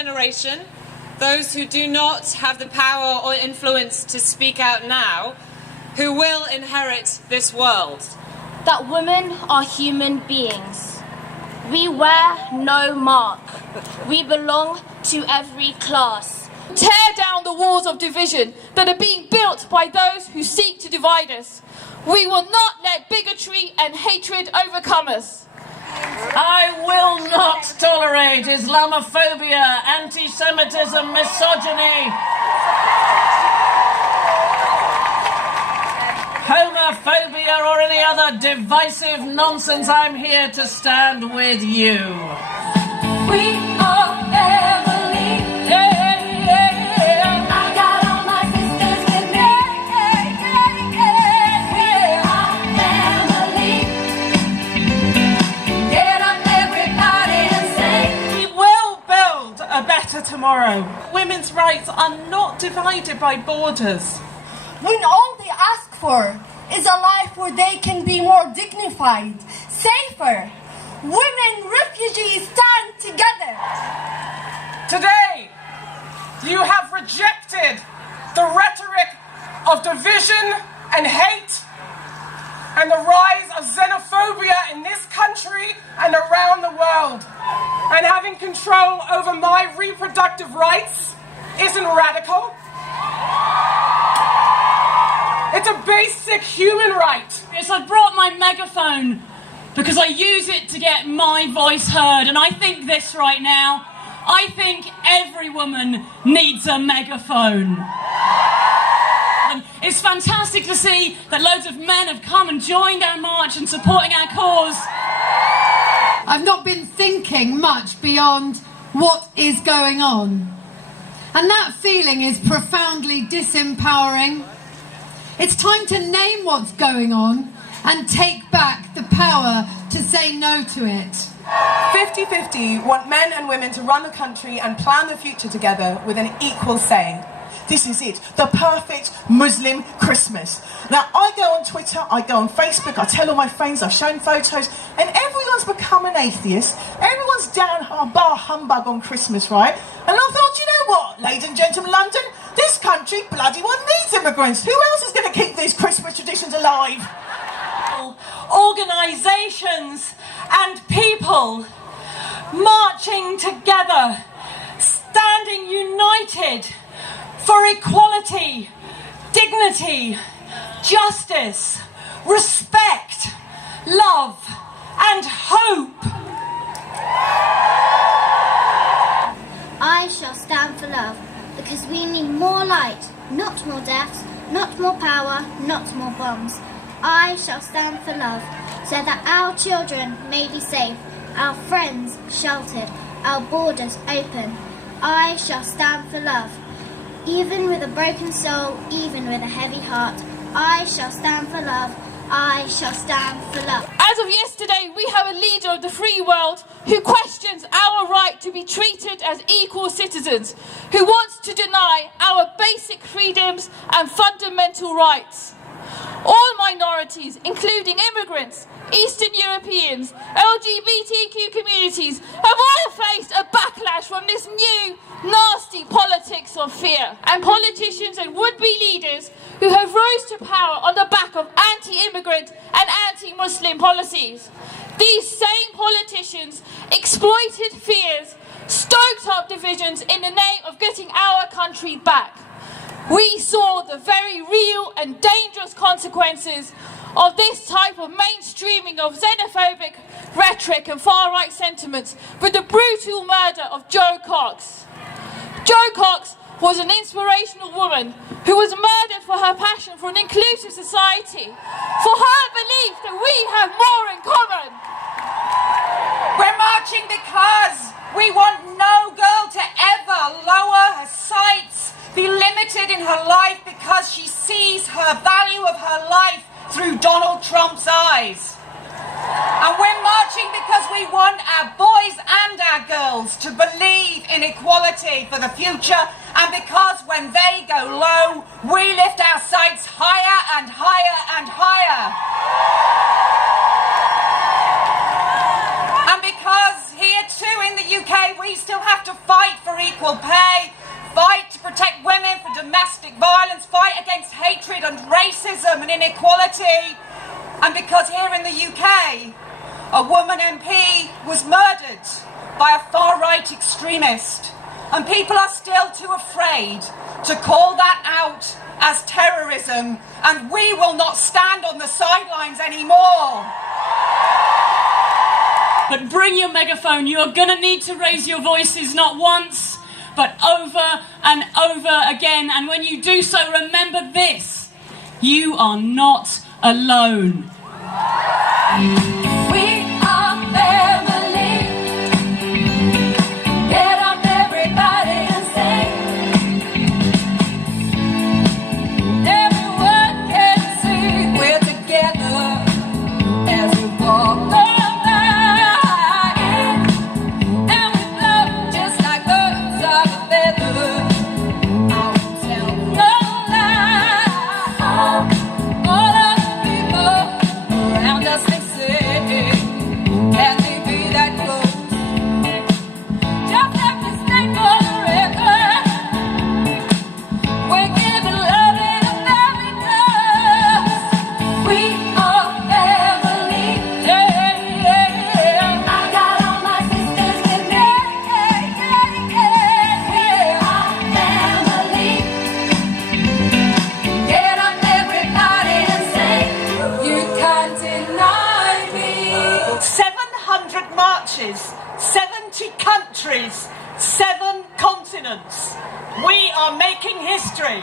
generation, those who do not have the power or influence to speak out now, who will inherit this world. That women are human beings. We wear no mark. We belong to every class. Tear down the walls of division that are being built by those who seek to divide us. We will not let bigotry and hatred overcome us. I will not tolerate Islamophobia, anti-Semitism, misogyny, homophobia or any other divisive nonsense. I'm here to stand with you. We are family. Yeah, yeah. I got all my sisters with me. We are family. Get up, everybody, and sing. We will build a better tomorrow. Women's rights are not divided by borders. When all they ask for is a life where they can be more dignified, safer. Women refugees stand together. Today, you have rejected the rhetoric of division and hate and the rise of xenophobia in this country and around the world. And having control over my reproductive rights isn't radical. It's a basic human right. Yes, I brought my megaphone because I use it to get my voice heard, and I think this right now. I think every woman needs a megaphone. And it's fantastic to see that loads of men have come and joined our march and supporting our cause. I've not been thinking much beyond what is going on. And that feeling is profoundly disempowering. It's time to name what's going on and take back the power to say no to it. 50-50 want men and women to run the country and plan the future together with an equal say. This is it, the perfect Muslim Christmas. Now, I go on Twitter, I go on Facebook, I tell all my friends, I've shown photos, and everyone's become an atheist. Everyone's down bar humbug on Christmas, right? And I thought, you know what, ladies and gentlemen, London, this country bloody well needs immigrants. Who else is going to keep these Christmas traditions alive? Organisations and people marching together, standing united for equality, dignity, justice, respect, love and hope. I shall stand for love, because we need more light, not more deaths, not more power, not more bombs. I shall stand for love, so that our children may be safe, our friends sheltered, our borders open. I shall stand for love. Even with a broken soul, even with a heavy heart, I shall stand for love. I shall stand for love. As of yesterday, we have a leader of the free world who questions our right to be treated as equal citizens, who wants to deny our basic freedoms and fundamental rights. All minorities, including immigrants, Eastern Europeans, LGBTQ communities, have all faced a backlash from this new, nasty politics of fear. And politicians and would-be leaders who have rose to power on the back of anti-immigrant and anti-Muslim policies. These same politicians exploited fears, stoked up divisions in the name of getting our country back. We saw the very real and dangerous consequences of this type of mainstreaming of xenophobic rhetoric and far-right sentiments with the brutal murder of Jo Cox. Jo Cox was an inspirational woman who was murdered for her passion for an inclusive society, for her belief that we have more in common. We're marching because we want no girl to ever lower her sights, be limited in her life because she sees her value of her life through Donald Trump's eyes. And we're marching because we want our boys and our girls to believe in equality for the future, and because when they go low, we lift our sights higher and higher and higher. And because here too in the UK, we still have to fight for equal pay, fight to protect women from domestic violence, fight against hatred and racism and inequality. And because here in the UK, a woman MP was murdered by a far-right extremist, and people are still too afraid to call that out as terrorism, and we will not stand on the sidelines anymore. But bring your megaphone. You're going to need to raise your voices not once, but over and over again. And when you do so, remember this: you are not alone. We are family. Get up, everybody, and sing. Everyone can see we're together as we walk the line, and we float just like birds of a feather. I will tell no lie. All of the people around us, they say, can we be that close? Just have to stay for the record. We're giving love in a very close. We are family. Yeah, yeah, yeah. I got all my sisters with me. Yeah, yeah, yeah, yeah. We are family. Get up, everybody, and sing. You can't deny me. 700 marches, 70 countries, 7 continents. We are making history.